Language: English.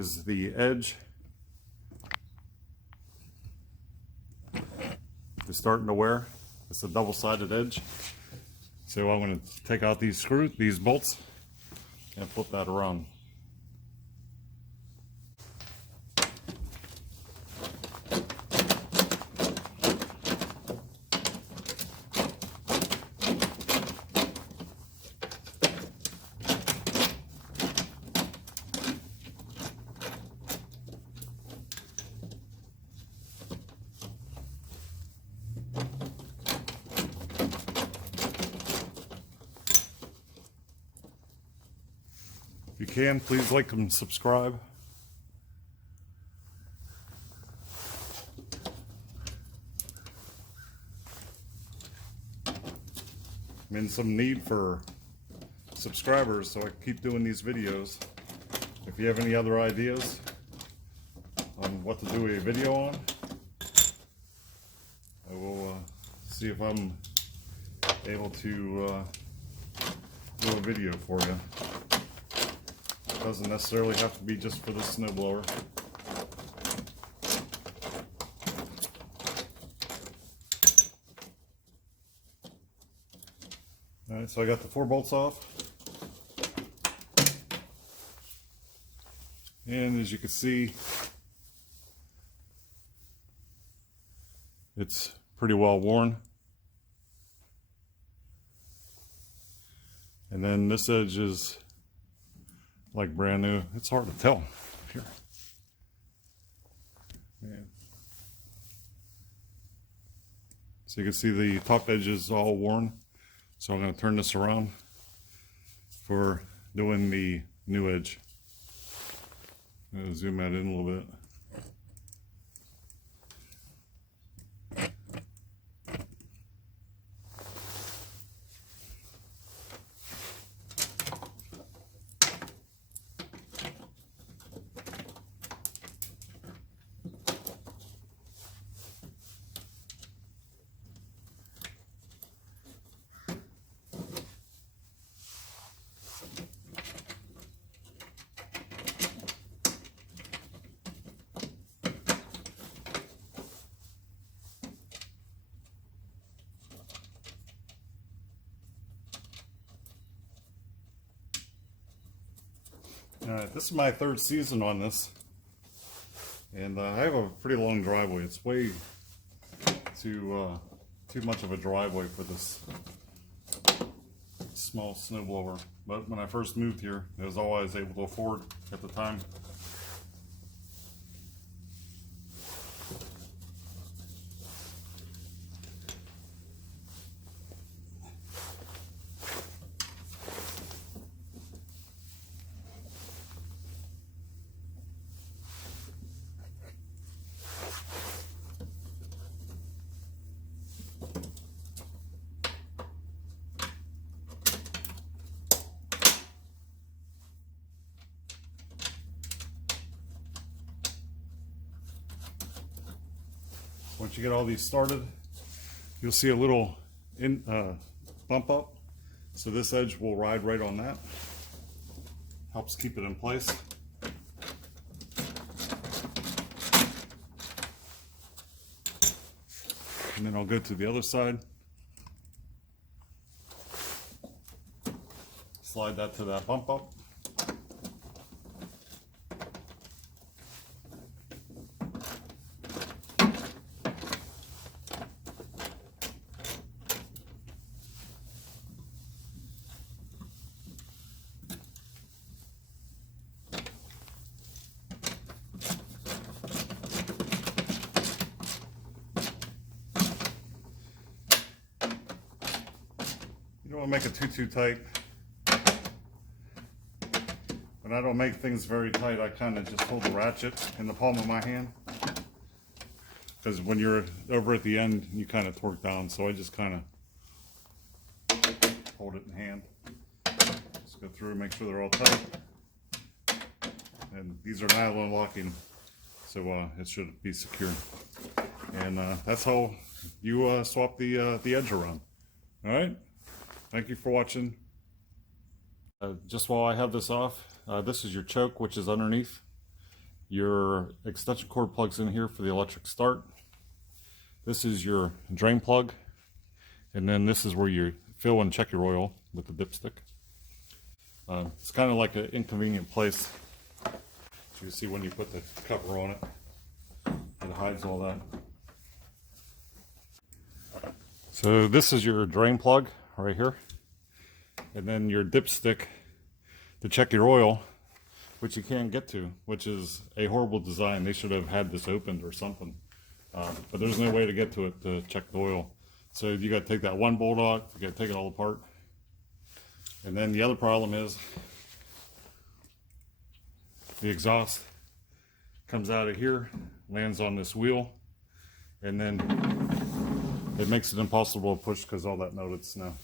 is the edge. It's starting to wear. It's a double-sided edge. So I'm going to take out these bolts, and flip that around. If you can, please like and subscribe. I'm in some need for subscribers, so I keep doing these videos. If you have any other ideas on what to do a video on, I will see if I'm able to do a video for you. It doesn't necessarily have to be just for this snowblower. Alright, so I got the 4 bolts off. And as you can see, it's pretty well worn. And then this edge is like brand new. It's hard to tell here. Man. So you can see the top edge is all worn. So I'm going to turn this around for doing the new edge. I'm going to zoom that in a little bit. Alright, this is my 3rd season on this, and I have a pretty long driveway. It's way too much of a driveway for this small snowblower. But when I first moved here, it was all I was able to afford at the time. Once you get all these started, you'll see a little bump up. So this edge will ride right on that. Helps keep it in place. And then I'll go to the other side. Slide that to that bump up. You don't want to make it too tight. When I don't make things very tight, I kind of just hold the ratchet in the palm of my hand. Because when you're over at the end, you kind of torque down. So I just kind of hold it in hand. Just go through and make sure they're all tight. And these are nylon locking, so it should be secure. And that's how you swap the edge around. All right. Thank you for watching. Just while I have this off, this is your choke, which is underneath. Your extension cord plugs in here for the electric start. This is your drain plug. And then this is where you fill and check your oil with the dipstick. It's kind of like an inconvenient place. As you can see when you put the cover on it, it hides all that. So this is your drain plug right here. And then your dipstick to check your oil, which you can't get to, which is a horrible design. They should have had this opened or something. But there's no way to get to it to check the oil. So you got to take that one bolt out, you got to take it all apart. And then the other problem is the exhaust comes out of here, lands on this wheel, and then it makes it impossible to push because all that melted snow.